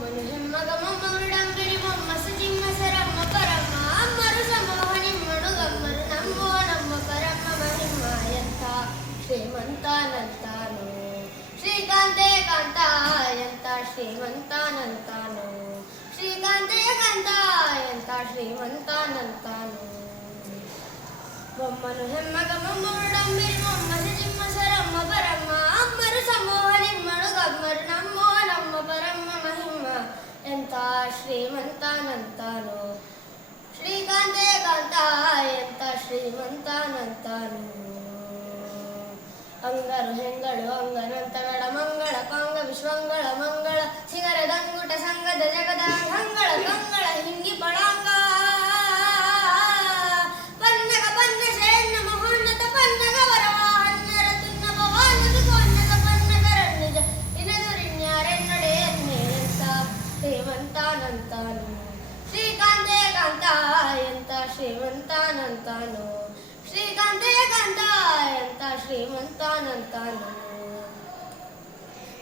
ಬೊಮ್ಮನು ಹೆಮ್ಮಗ ಮೊಮ್ಮಗುಡಂಬಿರಿ ಮೊಮ್ಮ ಸುಜಿಮ್ಮ ಸರಮ್ಮ ಪರಮ್ಮ ಅಮ್ಮರು ಸಮೂಹ ನಿಮ್ಮನು ಗಮ್ಮರು ನಮ್ಮೋ ನಮ್ಮ ಪರಮ್ಮ ಮಹಿಮ್ಮ ಎಂತ ಶ್ರೀಮಂತಾನಂತಾನು ಶ್ರೀಕಾಂತೆ ಕಾಂತ ಎಂತ ಶ್ರೀಮಂತಾನಂತಾನು ಶ್ರೀಕಾಂತೆಯ ಕಾಂತ ಎಂತ ಶ್ರೀಮಂತಾನಂತಾನು ಬೊಮ್ಮನು ಹೆಮ್ಮಗ ಮೊಮ್ಮಗುಡಂಬಿರಿ ಮೊಮ್ಮ ಸುಜಿಮ್ಮ ಸರಮ್ಮ ಪರಮ್ಮ ಅಮ್ಮರು ಸಮೂಹ ನಿಮ್ಮನು ಗಮ್ಮರು ನಮ್ಮೋ ನಮ್ಮ ಪರಮ್ಮ ಮಹಿಮ್ಮ ಎಂತ ಶ್ರೀಮಂತಾನಂತಾನು ಶ್ರೀಕಾಂತೆ ಕಾಂತ ಎಂತ ಶ್ರೀಮಂತಾನಂತಾನು ಅಂಗರು ಹೆಂಗಳು ಅಂಗನಂತಗಳ ಮಂಗಳ ಪಾಂಗ ವಿಶ್ವಂಗಳ ಮಂಗಳ ಶಿಖರದಂಗುಟ ಸಂಗದ ಜಗದ ಹಂಗಳ ಕಂಗಳ ಹಿಂಗಿ ಪಳಾಂಗ ಪನ್ನಗ ಪನ್ನ ಶರಣ್ಯ ಮಹೋನ್ನತ ಪನ್ನಗ ವರವ ಹನ್ನರ ತುನ್ನ ಭವಾನದ ಕೋನ್ನತ ಪನ್ನಗರಣ್ಯಜ ಇನದುರಿಣ್ಯಾರೆನ್ನಡೆ ಎಂತ ಶ್ರೀಮಂತಾನಂತಾನು ಶ್ರೀಕಾಂತೆ ಕಾಂತ ಎಂತ ಶ್ರೀಮಂತಾನಂತಾನು ಶ್ರೀಕಾಂತೆಯ ಕಾಂತ ಎಂತ ಶ್ರೀಮಂತಾನಂತಾನು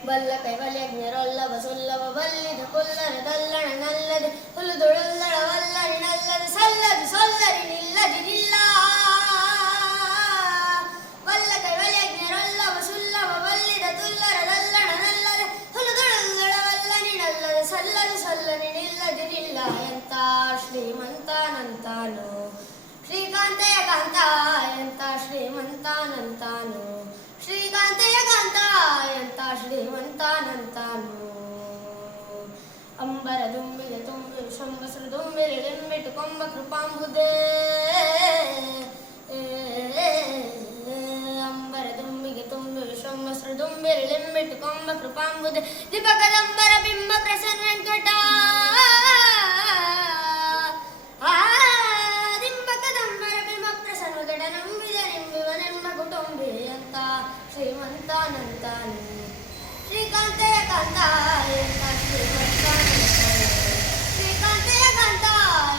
ಬಲ್ಲ ಕೈವಲ್ಯಜ್ಞರೊಲ್ಲವ ಸುಲ್ಲವ ಬಲ್ಲಿದ ಕೊಲ್ಲರ ತಲ್ಲಣ ನಲ್ಲದೆ ಹುಲ್ಲುದುಳುಲ್ಲಳ ವಲ್ಲರಿ ನಲ್ಲದೆ ಸಲ್ಲದಿ ಸೊಲ್ಲರಿ ನಿಲ್ಲದಿ ನಿಲ್ಲ ಬಲ್ಲ ಕೈವಲ್ಯಜ್ಞರೊಲ್ಲವ ಸುಲ್ಲವ ಬಲ್ಲಿದ ತುಲ್ಲರ ತಲ್ಲಣ ನಲ್ಲದೆ ಹುಲ್ಲುದುಳುಲ್ಲಳ ವಲ್ಲರಿ ನಲ್ಲದೆ ಸಲ್ಲದಿ ಸೊಲ್ಲರಿ ನಿಲ್ಲದಿ ನಿಲ್ಲ ಎಂತ ಶ್ರೀಮಂತಾನಂತಾನು ಶ್ರೀಕಾಂತೆಯ ಕಾಂತ ಎಂತ ಶ್ರೀಮಂತಾನಂತಾನು ಶ್ರೀಕಾಂತೆಯ ಕಾಂತ ಎಂತ ಶ್ರೀಮಂತಾನಂತಾನು ಅಂಬರ ದುಂಬಿಗೆ ತುಂಬಿ ಶಂಬಸರು ದುಂಬಿರಿ ಲಿಂಬಿಟ್ಟು ಕೊಂಬ ಕೃಪಾಂಬುದೇ ಅಂಬರ ದುಂಬಿಗೆ ತುಂಬಿ ಶಂಬಸರು ದುಂಬಿರಿ ಲಿಂಬಿಟ್ಟು ಕೊಂಬ ಕೃಪಾಂಬುದೇ ದೀಪಕದಂಬರ ಬಿಂಬ ಪ್ರಸನ್ನ ವೆಂಕಟ ಶ್ರೀಮಂತಾನಂತಾನು ಶ್ರೀಕಾಂತೆಯ ಕಾಂತ ಎಂತ ಶ್ರೀಮಂತಾನಂತಾನು ಶ್ರೀಕಾಂತೆಯ ಕಾಂತ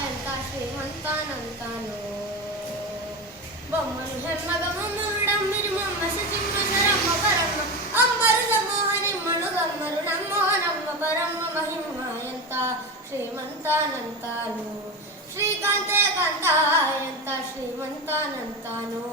ಎಂತ ಶ್ರೀಮಂತಾನಂತಾನು ಬೊಮ್ಮನು ಹೆಮ್ಮಗ ಮೊಮ್ಮಗುಡಂಬಿರಿ ಮೊಮ್ಮ ಸುಚಿಮ್ಮ ಸರಮ್ಮ ಪರಮ್ಮ ಅಂಬರು ಸಮೂಹ ನಿಮ್ಮನು ಗಮ್ಮರು ನಮ್ಮೋ ನಮ್ಮ ಪರಮ್ಮ ಮಹಿಮ್ಮ ಎಂತ ಶ್ರೀಮಂತಾನಂತಾನು ಶ್ರೀಕಾಂತೆಯ ಕಾಂತ ಎಂತ ಶ್ರೀಮಂತಾನಂತಾನು